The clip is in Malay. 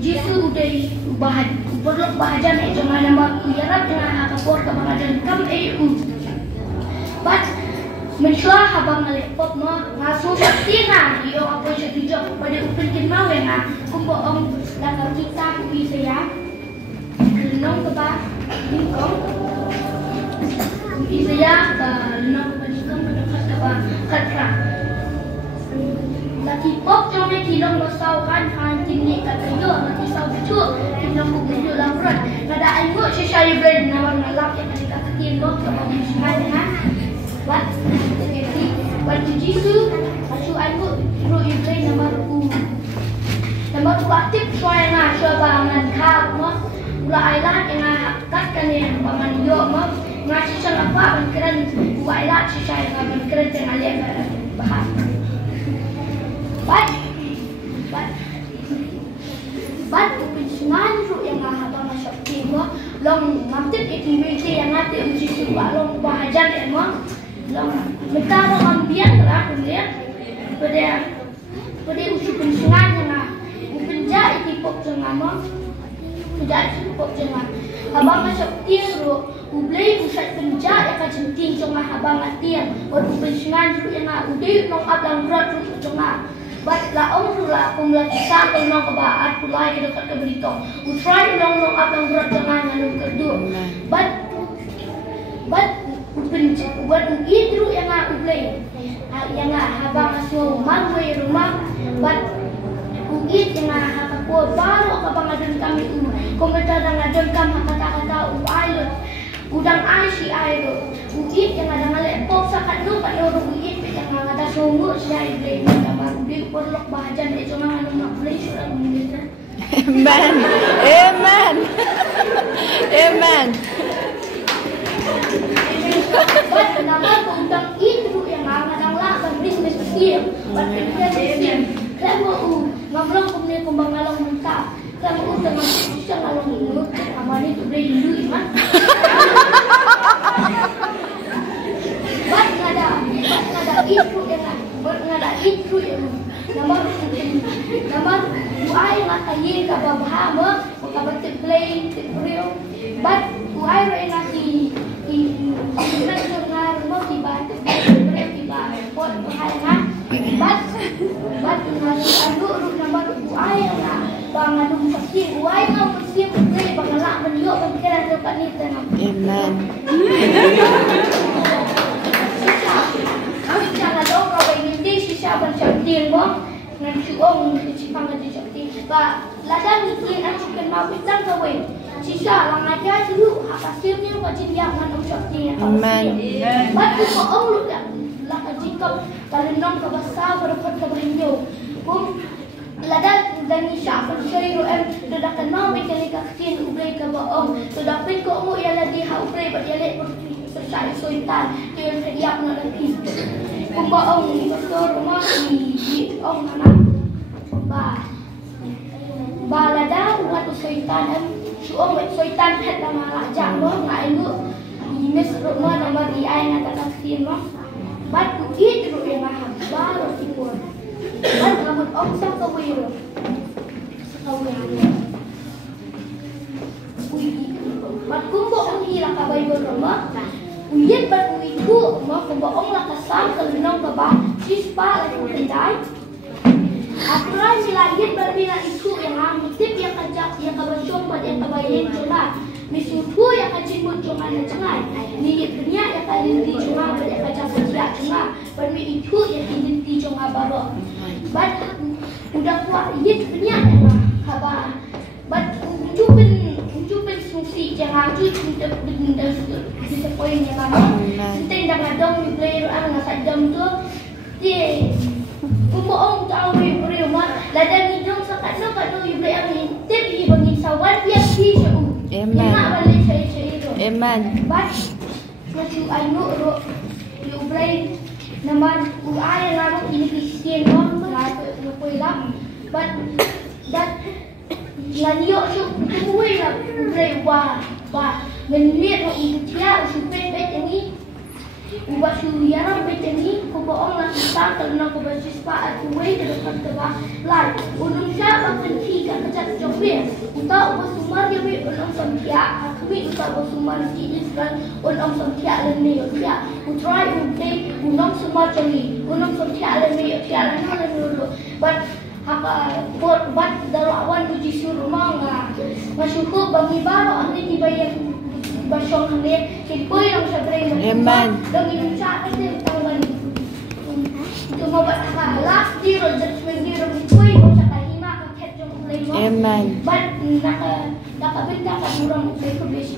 Jisu udah perlu bahagian itu mana mak iyarat dengan apa por kebahagiaan kam but mencoba habang ngalipop no ngasuh saktina iyo apa jadi job pada upin kinau ya na kumbo om langgar kita bisa ya lenong ke ba lingkong bisa ya lenong ke lingkong mendekat ke ba katra lagi pop jom ni kilong masau kan kini kata yo nanti sau betul kilong buku langgar nada ayo saya brand nawar ngalap yang kita ketin lo ke ba semuanya What Jisu, asu aku ro Ukraine nomor aktif soalnya na bangan kau mo ula ailat yang kat kan yang bangan yo mo ngasih apa keren ailat saya bangan keren tengah lihat bahas but pensiunan ro yang habang masuk mo long mantip activity yang ada Jisu long bahagian mo long mereka mau ambil lah kemudian pada usul pensiunan yang penjat itu pop jenama penjat itu pop jenama habang masuk tiang ro ubelai pusat penjat yang kacenting jenama habang tiang waktu pensiunan ro yang udah nong ablang berat ro jenama but la om ro la kumla kita nong kebaat pulai dekat ke berito utrai nong ablang berat jenama nong kedua but buat itu yang ublay yang habang aso magway rumah buat ugit yang hakapo baru kapang adon kami komentar ang adon kam kata-kata pilot udang si ayo ugit yang ada ngalepok sa kadlo payo ugit yang ngata sungo siya iblay naman di paralok bahagian itu mga maglay sila muna amen amen amen. But kenapa undang itu yang ngadang lah bisnis kecil, bisnis kecil. Kalau ngomong kemudian kembang ngalong mentah, kalau dengan bisa ngalong ini, aman itu boleh dulu iman. But nada itu yang ngada itu yang nama uai nga kaye ka babahama ka batik play real but uai ra na ki na mo ki ba real ki ba pot hai na but na anu ru nama uai nga bangadum pasti uai nga mesti play bangala menyo pemikiran dekat ni tengah Amen. Kami jangan dong kalau ingin sisa bancang tiền mo ngan chú ông chỉ bằng cái chọn tiền và là đang nghĩ tiền anh chỉ cần mau biết tăng rồi sisa là ngày cha chú hạ siêu như và trên dạng ngan ông chọn tiền Amen. bắt cứ có ông luôn là cái chỉ công và lên nông cái sao và được cái bao nhiêu cũng là đang nghĩ sao phần chơi rồi em được đặt cái mau bên cái tiền ublay cái vợ ông từ đó bên có mua là đi học ublay và đi lên selesai sultan dia sediak nak lagi. Kumba ông betul rumah di ông anak ba là đã umat sultan em su ông sultan hết là mà lại chẳng nó ngại ngựa mis rumah nama di ai nak tak kasih mah bat ít rồi yang mahal ba rồi timur bat namun ông sang ke wiru bat kumba ông hilang kabai berumah Uyat bat uiku ma kumbaong lakasan kalunong kaba sispa lagi badei. Aturan silahit berbina itu yang amitip yang kajak yang kabasyong bad yang kabayin cuma misutu yang kajibut cuma na cengai ni dunia yang kalinti cuma bad yang kajak sejak cuma bermi itu yang kalinti cuma baru bad udah kuat yit dunia yang kaba bad ucupin susi jangan ucupin bisa poinnya mana? Penting dah ngadong di player ang ngasat jam tu, dia kumbaong tahu beri rumah, ladang hidung sakat no kat no player ang hintip di bagi sawan dia si jauh. Amen. Nak balik saya itu. Amen. But masih anu ro you play nama uai lalu ini Kristian no lalu poilam, but that lanjut tu kuih lah play wah. Menlihat orang dia supaya betul ni, ubah suriana betul ni, kau orang kita kalau kau baca sepaat kuih terdekat tebak lain. Unung siapa penting kan kerja jombe, utau ubah sumar dia be unung samtia, kami utau ubah sumar jenis kan unung samtia leni dia. Utrai unte unung sumar ceri, unung samtia leni dia leni dulu. But haka buat dalawan Jisu rumah masyukur bagi baru ahli dibayar basyong ahli kipoy yang sabrina Amen. dong insa itu tahuan itu mau buat haka last year judgment year kipoy mau cakap hima kaket jong ulay mo Amen. but nakabenta ka murang ulay ko besi